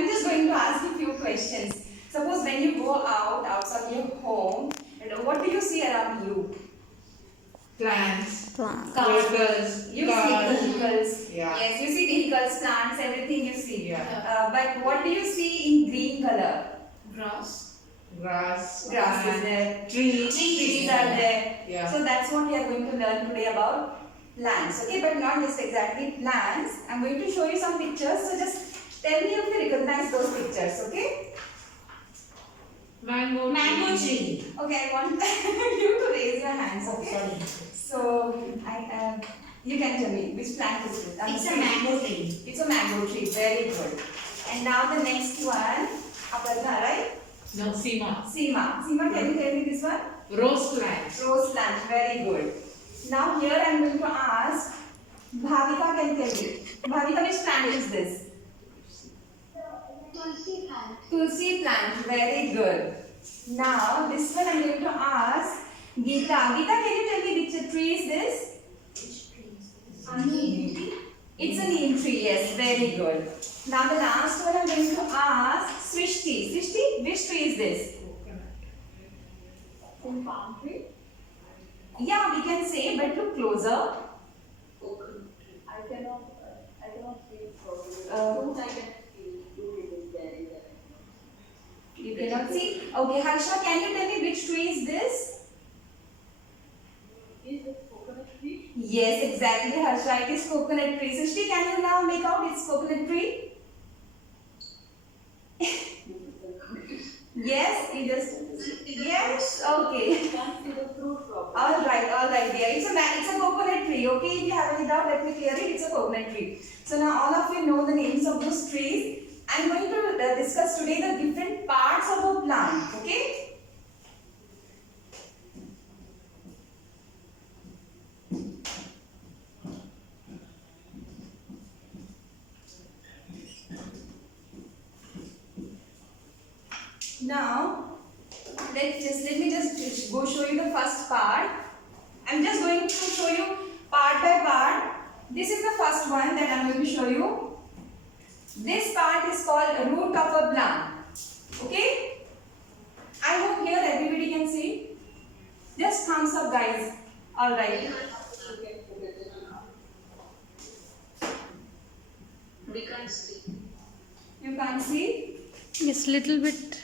I'm just going to ask you a few questions. Suppose when you go outside your home, what do you see around you? Plants, Plant. vehicles, You cars. see vehicles. Yeah. Yes, you see vehicles, plants, everything you see. Yeah. But what do you see in green color? Grass, Grass is and there. trees. Trees are there. Yeah. So that's what we are going to learn today about plants. Okay, but not just exactly plants. I'm going to show you some pictures. So just tell me if you recognize those pictures. Okay. Mango tree. Okay, I want you to raise your hands. Okay. Sorry. So you can tell me which plant is it? It's a mango tree. It's a mango tree. Very good. And now the next one, Aparna, right? No, Sima. Seema. Seema, can you tell me this one? Rose plant. Rose plant. Very good. Now here I am going to ask Bhavika, can tell me. Bhavika, which plant is this? Tulsi plant. Tulsi plant. Very good. Now this one I am going to ask Geeta. Geeta, can you tell me which tree is this? Neem tree. It's a neem tree. Yes, very good. Now the last one I am going to ask Srishti. Srishti, which tree is this? Some palm tree. Yeah, we can say, but look closer. I cannot see it properly. Uh, Fruit I can see. Fruit is there. You cannot see. Okay, Harsha, can you tell me which tree is this? Is it coconut tree? Yes, exactly, Harsha. It is coconut tree. Srishti, can you now make out its coconut tree? Yes, you just. Yes, okay. Can't see the fruit properly. All right, dear. It's a coconut tree. Okay, if you have any doubt, let me clear it. It's a coconut tree. So now all of you know the names of those trees. I'm going to discuss today the different parts of a plant. Okay. Now, let me just go show you the first part. I'm just going to show you part by part. This is the first one that I'm going to show you. This part is called a root of a plant. Okay? I hope here everybody can see. Just thumbs up, guys. All right. We can't see. You can't see. Yes, little bit.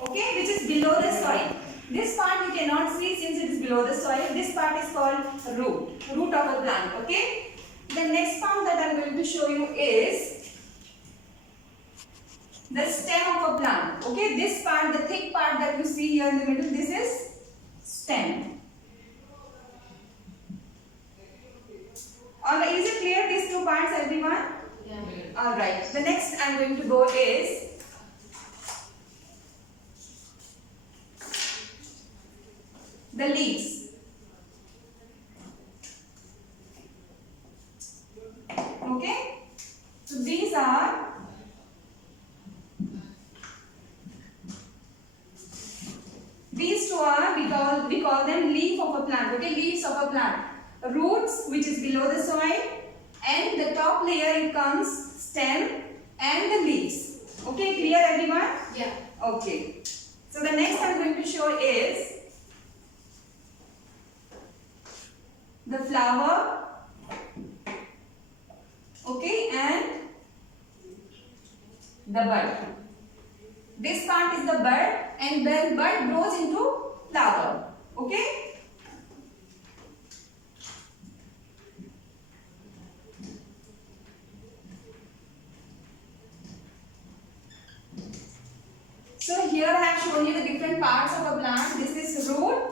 Okay, which is below the soil. This part you cannot see since it is below the soil. This part is called root of a plant. Okay. The next part that I am going to show you is the stem of a plant. Okay, this part, the thick part that you see here in the middle, this is stem. Alright, is it clear these two parts, everyone? Yeah. Alright, the next I am going to go is the leaves. Okay, so these are these two are we call them leaf of a plant. Okay, leaves of a plant. Roots, which is below the soil, and the top layer it comes stem and the leaves. Okay, clear everyone? Yeah. Okay. So the next I'm going to show is the flower, okay, and the bud. This part is the bud, and then bud grows into flower. Okay. So here I have shown you the different parts of a plant. This is root,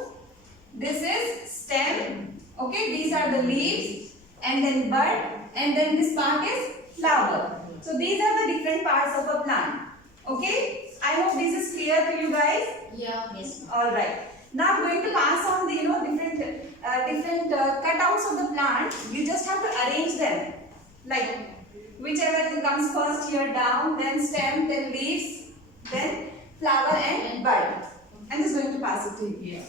this is stem, okay, these are the leaves, and then bud, and then this part is flower. So these are the different parts of a plant. Okay, I hope this is clear to you guys. Yeah. Yes. All right. Now I'm going to pass on the different cutouts of the plant. You just have to arrange them like whichever thing comes first here down, then stem, then leaves, then flower and bud. I'm just going to pass it to you. Yeah.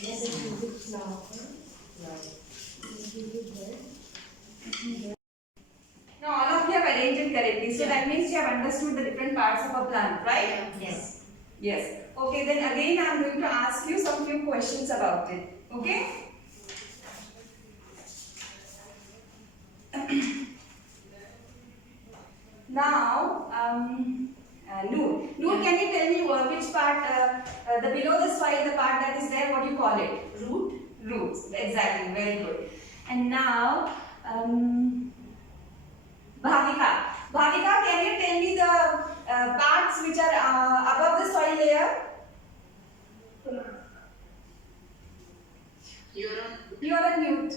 Yes, ma'am. Now all of you have arranged it correctly. So that means you have understood the different parts of a plant, right? Yes. Yes. Okay, then again I am going to ask you some few questions about it. Okay? Now, Noor, can you tell me which part, the below the soil, the part that is there, what do you call it? Root. Roots. Exactly. Very good. And now, Bhavika, can you tell me the parts which are above the soil layer? You are on mute.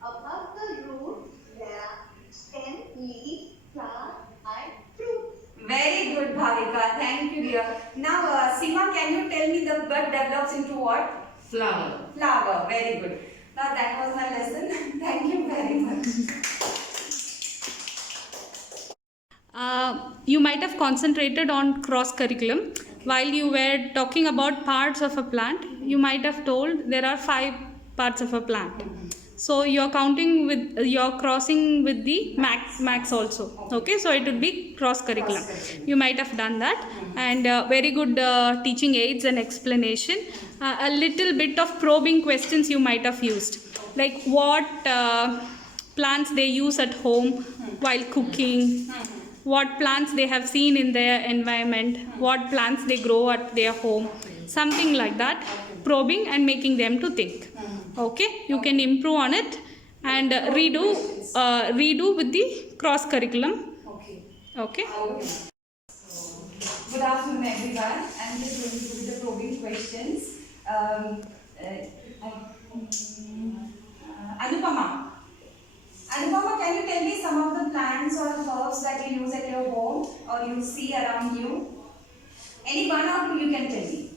Above the root, there are stem, leaf, flower, and fruit. Very good, Bhavika. Thank you, dear. Now, Seema, can you tell me the bud develops into what? Flower. Flower. Very good. Now, that was my lesson. Thank you very much. You might have concentrated on cross curriculum. While you were talking about parts of a plant, you might have told there are 5 parts of a plant. So you're counting with, you're crossing with the max also. Okay, so it would be cross curriculum. You might have done that, and very good teaching aids and explanation. A little bit of probing questions you might have used, like what plants they use at home while cooking, what plants they have seen in their environment, what plants they grow at their home, something like that, probing and making them to think. Okay, you can improve on it and redo with the cross curriculum. Okay. Okay. Good afternoon, everyone. I'm just going to do the probing questions. Anupama, can you tell me some of the plants or herbs that you use at your home or you see around you? Any one or two you can tell me.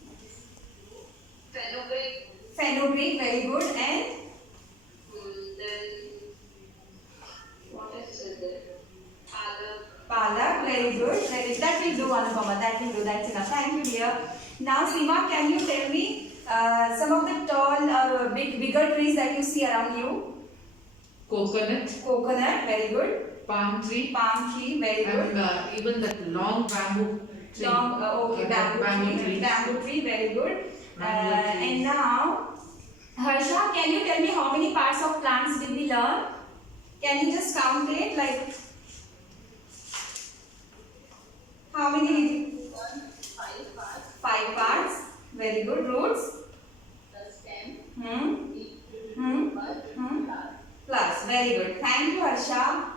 Fenugreek, very good. And Then, what else is there? Palak, very good. That will do, Anupama. That will do. That's enough. Thank you, dear. Now, Seema, can you tell me some of the tall or bigger trees that you see around you? Coconut. Coconut, very good. Palm tree. Palm tree, very good. And even that long bamboo tree. Okay, bamboo tree. trees. Bamboo tree, very good. Bamboo trees. And now, Harsha, can you tell me how many parts of plants did we learn? Can you just count it? Like, how many did you? 5 parts. 5 parts. Very good. Roots. The stem, Hmm. leaf, Hmm. bud, Hmm. flower. Plus. Very good. Thank you, Harsha.